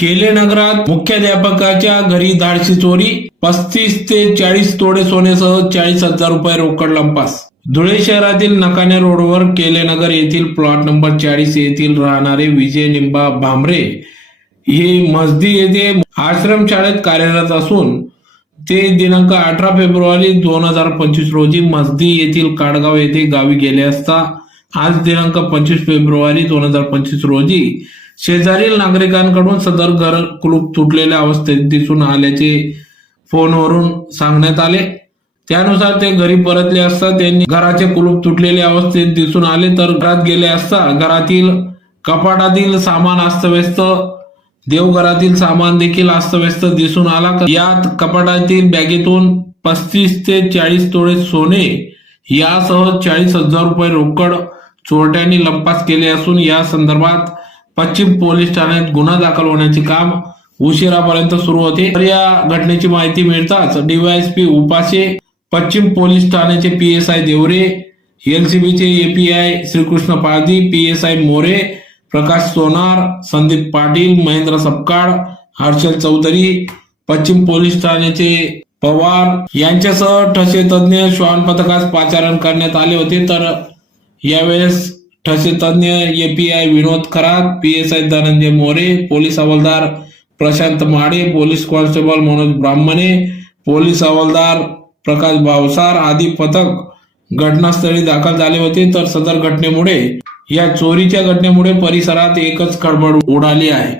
केले नगरात मुख्याध्यापकाच्या घरी धाडसी चोरी, 35 ते 40 तोडे सोन्यासह 40,000 रुपये रोकड लंपास। धुळे शहरातील नकाने रोडवर केलेनगर येथील प्लॉट नंबर 40 येथील राहणारे विजय निंबा भामरे हे मस्दी येथे आश्रम शाळेत कार्यरत असून ते दिनांक 18 फेब्रुवारी 2025 रोजी मस्दी येथील काडगाव येथे गावी गेले असता आज दिनांक 25 फेब्रुवारी 2025 रोजी शेजारील नागरिकांकडून सदर घर कुलूप तुटलेल्या अवस्थेत दिसून आल्याचे फोनवरून सांगण्यात आले। त्यानुसार ते घरी परतले असता त्यांनी घराचे कुलूप तुटलेल्या अवस्थेत दिसून आले तर घरात गेले असता घरातील कपाटातील सामान अस्तव्यस्त, देवघरातील सामान देखील अस्तव्यस्त दिसून आला। यात कपाटातील बॅगेतून 35 ते 40 तोडे सोने यासह 40,000 रुपये रोकड चोरट्यांनी लंपास केले असून या संदर्भात पश्चिम पोलीस ठाण्यात गुन्हा दाखल होण्याचे काम उशिरापर्यंत सुरू होते। तर या घटनेची माहिती मिळताच डीवायएसपी उपासे, पश्चिम पोलीस ठाण्याचे पीएसआय देवरे, एलसीबीचे एपीआय श्रीकृष्ण पारधी, पीएसआय मोरे, प्रकाश सोनार, संदीप पाटील, महेंद्र सपकाळ, हर्षल चौधरी, पश्चिम पोलीस ठाण्याचे पवार यांच्यासह ठसे तज्ञ श्वान पथकास पाचारण करण्यात आले होते। तर यावेळेस ठसे तज्ञ एपीआय विनोद खरात, पीएसआय धनंजय मोरे, पोलीस हवालदार प्रशांत माडे, पोलीस कॉन्स्टेबल मनोज ब्राह्मणे, पोलीस हवालदार प्रकाश भावसार आदी पथक घटनास्थळी दाखल झाले होते। तर सदर घटनेमुळे या चोरीच्या घटनेमुळे परिसरात एकच खळबळ उडाली आहे।